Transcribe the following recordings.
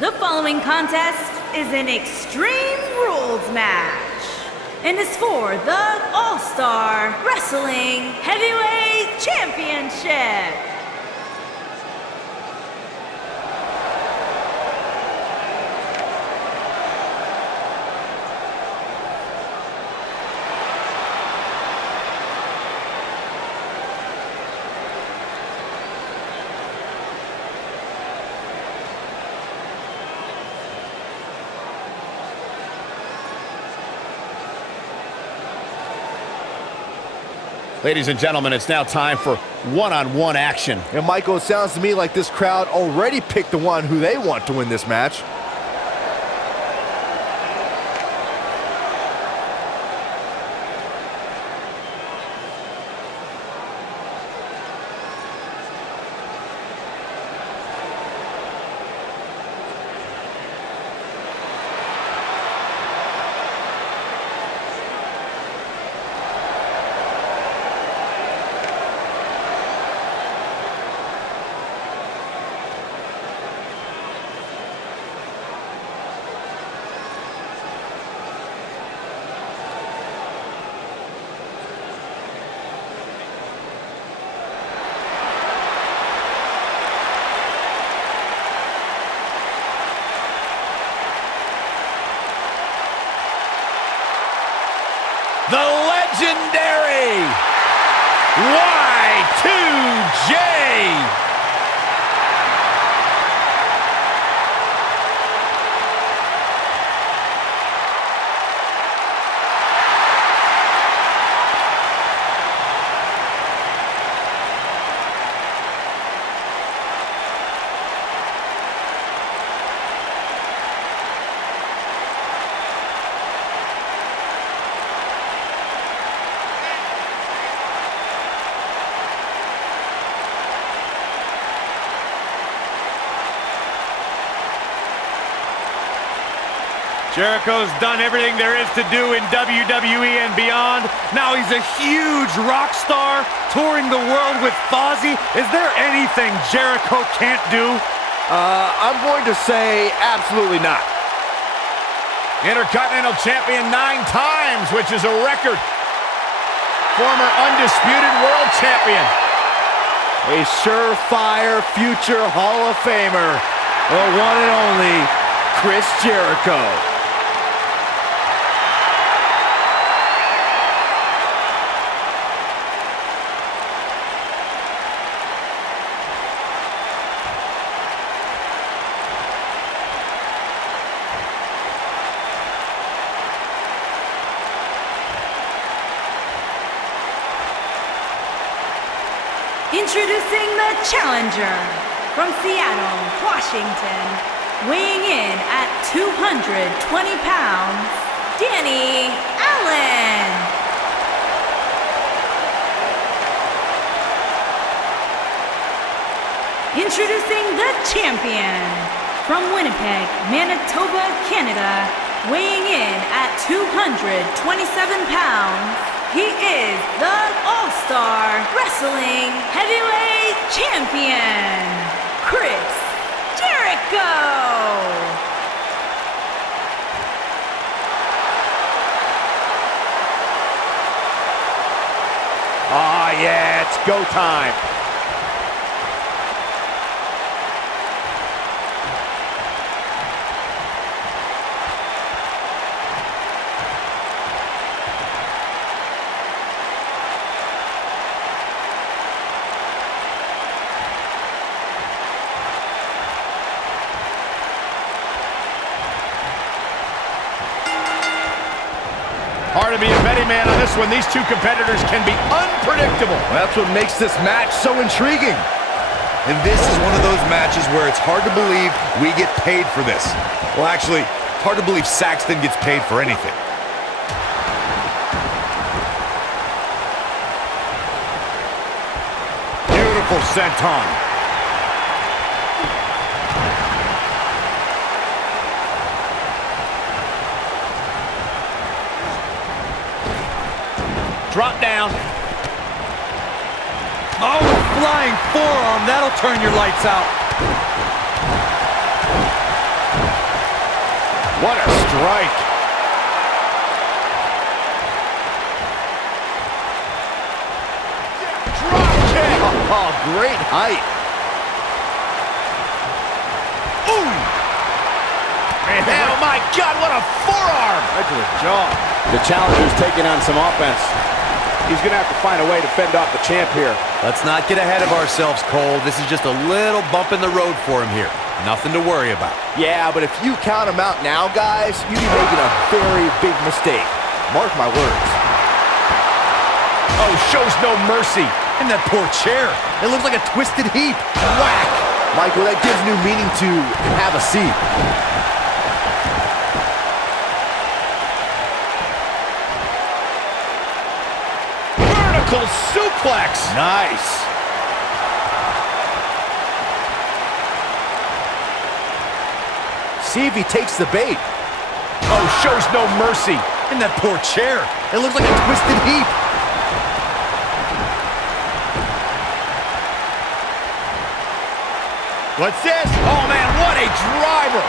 The following contest is an Extreme Rules match and is for the All-Star Wrestling Heavyweight Championship. Ladies and gentlemen, it's now time for one-on-one action. And Michael, it sounds to me like this crowd already picked the one who they want to win this match. The legendary Y2J. Jericho's done everything there is to do in WWE and beyond. Now he's a huge rock star touring the world with Fozzy. Is there anything Jericho can't do? I'm going to say absolutely not. Intercontinental Champion 9 times, which is a record. Former Undisputed World Champion. A surefire future Hall of Famer, the one and only Chris Jericho. Introducing the challenger from Seattle, Washington, weighing in at 220 pounds, Darby Allin. Introducing the champion from Winnipeg, Manitoba, Canada, weighing in at 227 pounds, he is the All-Star Wrestling Heavyweight Champion, Chris Jericho! Ah, yeah, it's go time. Hard to be a betting man on this one. These two competitors can be unpredictable. Well, that's what makes this match so intriguing. And this is one of those matches where it's hard to believe we get paid for this. Well, actually, it's hard to believe Saxton gets paid for anything. Beautiful senton. Drop down. Oh, flying forearm. That'll turn your lights out. What a strike. Drop kick. Oh, great height. Ooh. And oh my God, what a forearm. Right to the jaw. The challenger's taking on some offense. He's going to have to find a way to fend off the champ here. Let's not get ahead of ourselves, Cole. This is just a little bump in the road for him here. Nothing to worry about. Yeah, but if you count him out now, guys, you'd be making a very big mistake. Mark my words. Oh, shows no mercy. And that poor chair. It looks like a twisted heap. Whack. Michael, that gives new meaning to have a seat. Vertical suplex. Nice. See if he takes the bait. Oh, shows no mercy. And that poor chair. It looks like a twisted heap. What's this? Oh, man, what a driver.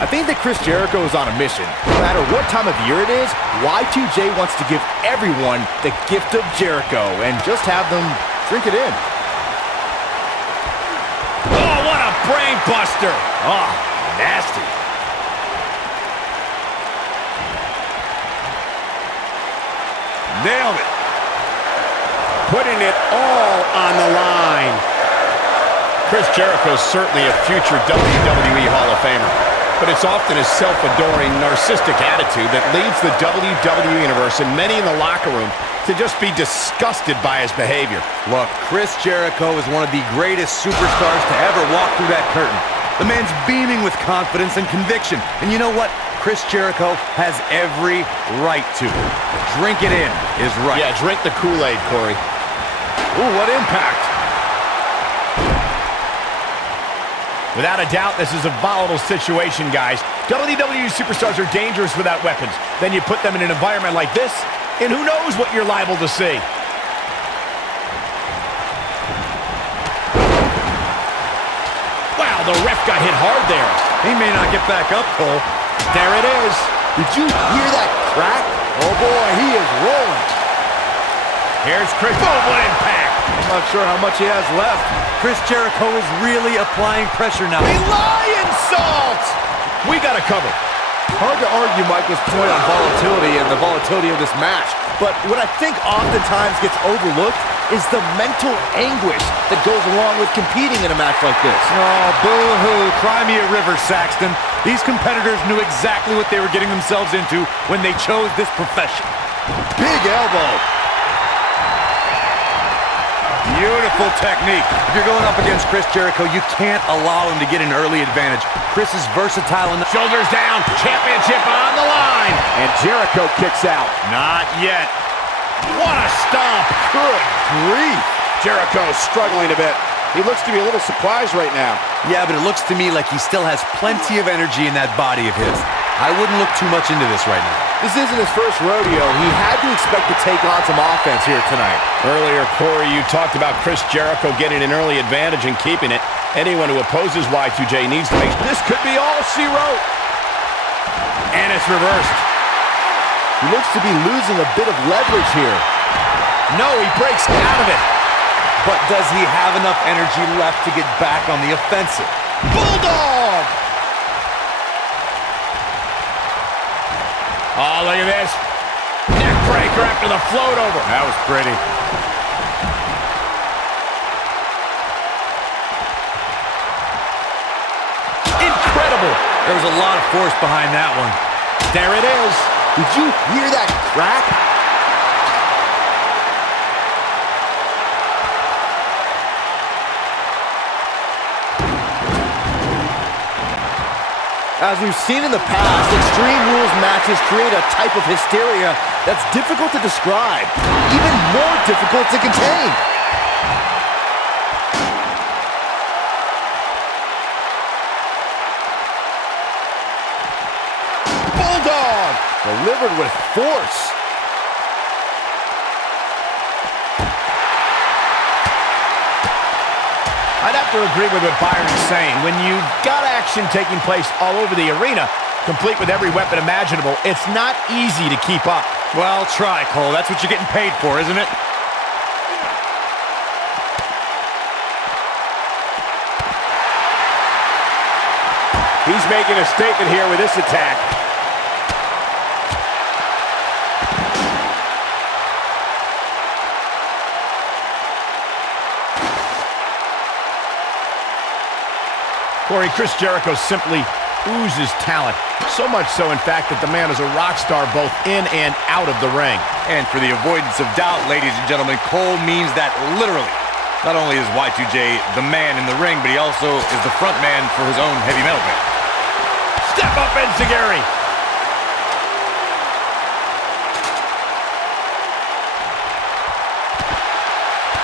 I think that Chris Jericho is on a mission. No matter what time of year it is, Y2J wants to give everyone the gift of Jericho and just have them drink it in. Oh, what a brain buster. Oh, nasty. Nailed it. Putting it all on the line. Chris Jericho is certainly a future WWE Hall of Famer, but it's often his self-adoring, narcissistic attitude that leads the WWE Universe and many in the locker room to just be disgusted by his behavior. Look, Chris Jericho is one of the greatest superstars to ever walk through that curtain. The man's beaming with confidence and conviction. And you know what? Chris Jericho has every right to. Drink it in is right. Yeah, drink the Kool-Aid, Corey. Ooh, what impact. Without a doubt, this is a volatile situation, guys. WWE superstars are dangerous without weapons. Then you put them in an environment like this, and who knows what you're liable to see. Wow, the ref got hit hard there. He may not get back up, Cole. There it is. Did you hear that crack? Oh boy, he is rolling. Here's Chris. Boom, what impact. I'm not sure how much he has left. Chris Jericho is really applying pressure now. The lion salt. We got to cover. Hard to argue Michael's point on volatility and the volatility of this match, but what I think oftentimes gets overlooked is the mental anguish that goes along with competing in a match like this. Oh, boo-hoo. Cry me a river, Saxton. These competitors knew exactly what they were getting themselves into when they chose this profession. Big elbow. Beautiful technique. If you're going up against Chris Jericho, you can't allow him to get an early advantage. Chris is versatile enough. Shoulders down, championship on the line. And Jericho kicks out. Not yet. What a stomp. Good grief. Jericho struggling a bit. He looks to be a little surprised right now. Yeah, but it looks to me like he still has plenty of energy in that body of his. I wouldn't look too much into this right now. This isn't his first rodeo. He had to expect to take on some offense here tonight. Earlier, Corey, you talked about Chris Jericho getting an early advantage and keeping it. Anyone who opposes Y2J needs to make this could be all she wrote. And it's reversed. He looks to be losing a bit of leverage here. No, he breaks out of it. But does he have enough energy left to get back on the offensive? Bulldog! Oh, look at this. Neck breaker after the float over. That was pretty. Incredible. There was a lot of force behind that one. There it is. Did you hear that crack? As we've seen in the past, Extreme Rules matches create a type of hysteria that's difficult to describe, even more difficult to contain. Bulldog! Delivered with force. have to agree with what Byron's saying. When you've got action taking place all over the arena, complete with every weapon imaginable, it's not easy to keep up. Well, try, Cole. That's what you're getting paid for, isn't it? He's making a statement here with this attack. Corey, Chris Jericho simply oozes talent. So much so, in fact, that the man is a rock star both in and out of the ring. And for the avoidance of doubt, ladies and gentlemen, Cole means that literally. Not only is Y2J the man in the ring, but he also is the front man for his own heavy metal band. Step up, Enziguri.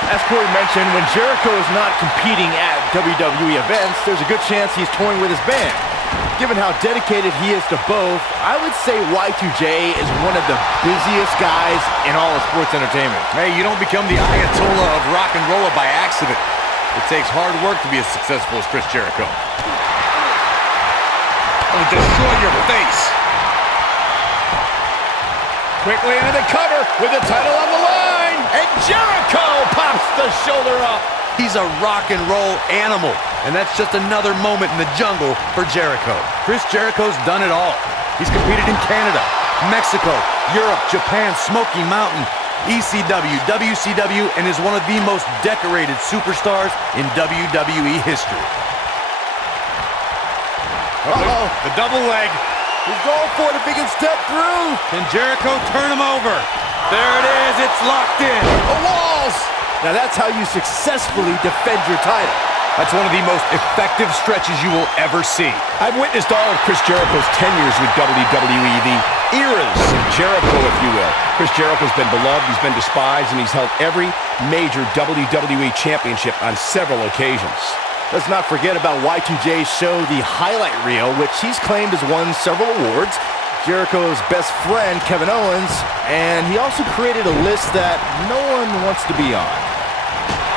As Corey mentioned, when Jericho is not competing at WWE events, there's a good chance he's touring with his band. Given how dedicated he is to both, I would say Y2J is one of the busiest guys in all of sports entertainment. Hey, you don't become the Ayatollah of rock and roll by accident. It takes hard work to be as successful as Chris Jericho. I'll destroy your face. Quickly into the cover with the title on the line. And Jericho pops the shoulder up. He's a rock and roll animal. And that's just another moment in the jungle for Jericho. Chris Jericho's done it all. He's competed in Canada, Mexico, Europe, Japan, Smoky Mountain, ECW, WCW, and is one of the most decorated superstars in WWE history. Uh-oh. The double leg. He's going for it if he can step through. Can Jericho turn him over? There it is. It's locked in. The walls. Now that's how you successfully defend your title. That's one of the most effective stretches you will ever see. I've witnessed all of Chris Jericho's tenures with WWE, the eras of Jericho, if you will. Chris Jericho's been beloved, he's been despised, and he's held every major WWE championship on several occasions. Let's not forget about Y2J's show, The Highlight Reel, which he's claimed has won several awards. Jericho's best friend, Kevin Owens, and he also created a list that no one wants to be on.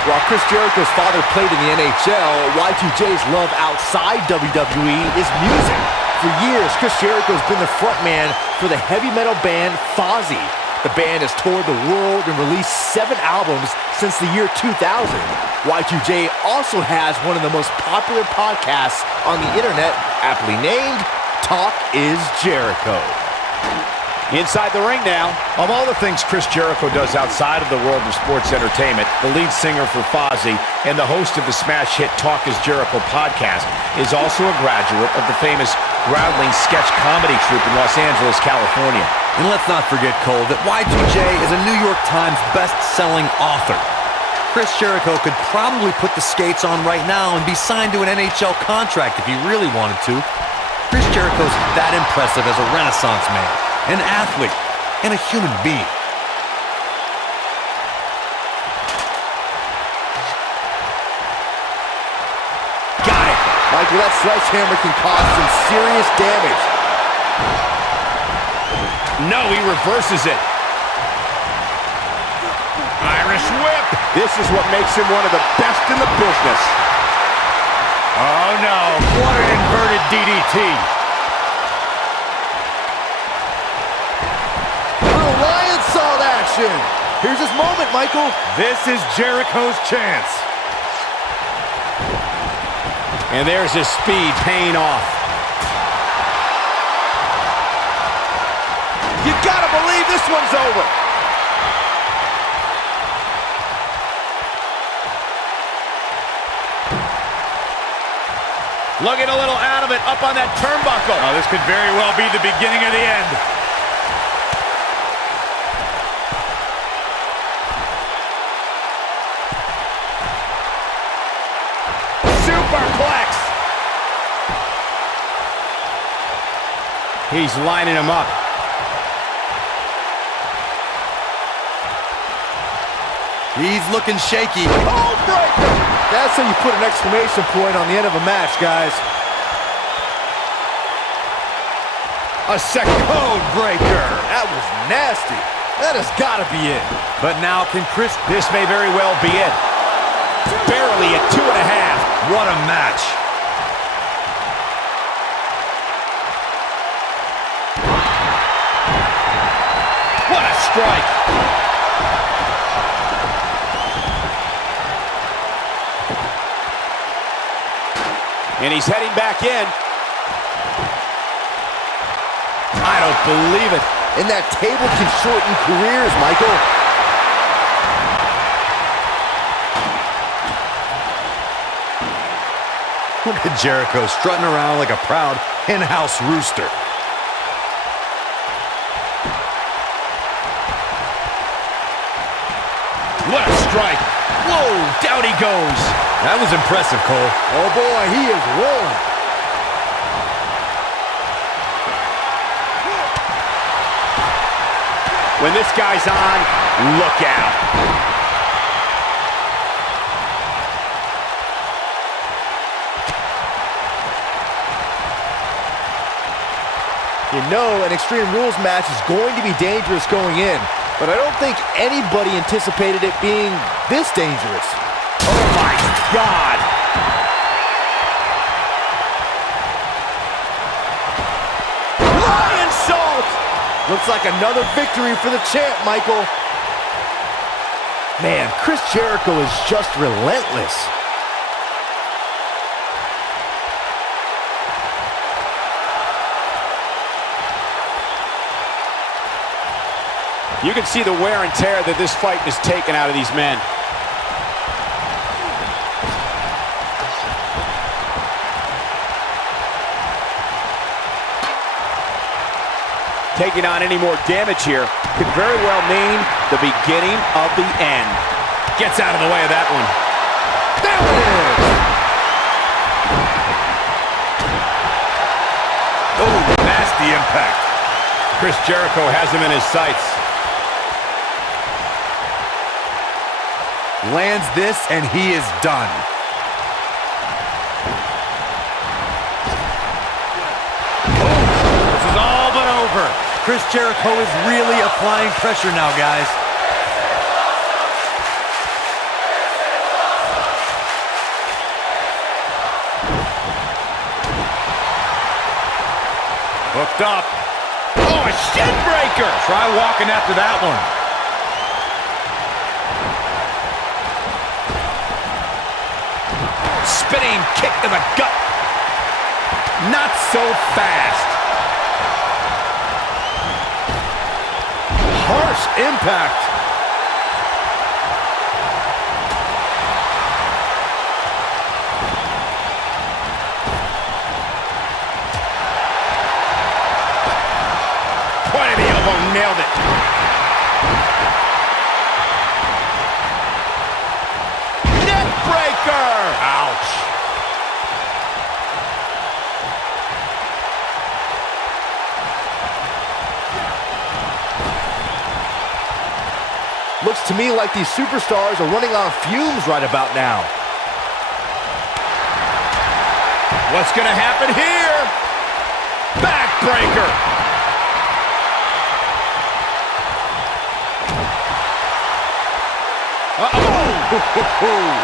While Chris Jericho's father played in the NHL, Y2J's love outside WWE is music. For years, Chris Jericho's been the frontman for the heavy metal band Fozzy. The band has toured the world and released 7 albums since the year 2000. Y2J also has one of the most popular podcasts on the internet, aptly named Talk is Jericho. Inside the ring now. Of all the things Chris Jericho does outside of the world of sports entertainment, the lead singer for Fozzy and the host of the smash hit Talk is Jericho podcast is also a graduate of the famous Groundling sketch comedy troupe in Los Angeles, California. And let's not forget, Cole, that Y2J is a New York Times best-selling author. Chris Jericho could probably put the skates on right now and be signed to an NHL contract if he really wanted to. Chris Jericho's that impressive as a Renaissance man, an athlete, and a human being. Got it. Michael, that sledgehammer can cause some serious damage. No, he reverses it. Irish whip. This is what makes him one of the best in the business. Oh, no. What an inverted DDT. Little lion salt action. Here's his moment, Michael. This is Jericho's chance. And there's his speed paying off. You gotta believe this one's over. Looking a little out of it, up on that turnbuckle. Oh, this could very well be the beginning of the end. Superplex. He's lining him up. He's looking shaky. Oh, breaker! That's how you put an exclamation point on the end of a match, guys. A second code breaker. That was nasty. That has got to be it. But now can Chris... This may very well be it. Barely at 2.5. What a match. What a strike. And he's heading back in. I don't believe it. And that table can shorten careers, Michael. Look at Jericho strutting around like a proud hen-house rooster. What a strike. Whoa, down he goes. That was impressive, Cole. Oh boy, he is rolling. When this guy's on, look out. You know an Extreme Rules match is going to be dangerous going in, but I don't think anybody anticipated it being this dangerous. Oh my God. Lion salt. Looks like another victory for the champ, Michael. Man, Chris Jericho is just relentless. You can see the wear and tear that this fight has taken out of these men. Taking on any more damage here could very well mean the beginning of the end. Gets out of the way of that one. There it is! Oh, nasty impact. Chris Jericho has him in his sights. Lands this, and he is done. This is all but over. Chris Jericho is really applying pressure now, guys. Hooked up. Oh, a shin breaker! Try walking after that one. Spinning kick to the gut. Not so fast. Harsh impact. Point of the elbow, nailed it. Neck breaker! Ouch. Looks to me like these superstars are running on fumes right about now. What's gonna happen here? Backbreaker! Uh-oh!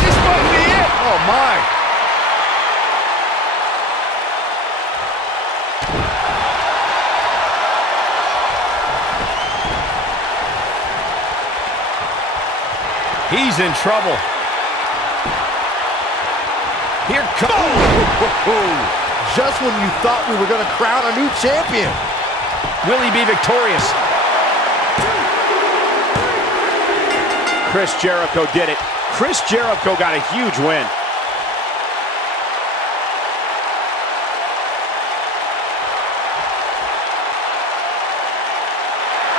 This might be it! Oh my! He's in trouble. Here comes... Just when you thought we were going to crown a new champion. Will he be victorious? Chris Jericho did it. Chris Jericho got a huge win.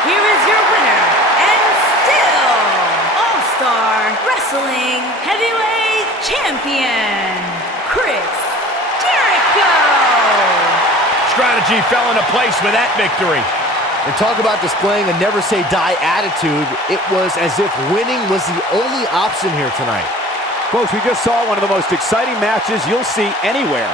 Here is your winner, and still All-Star Wrestling Heavyweight Champion, Chris Jericho! Strategy fell into place with that victory. And talk about displaying a never-say-die attitude. It was as if winning was the only option here tonight. Folks, we just saw one of the most exciting matches you'll see anywhere.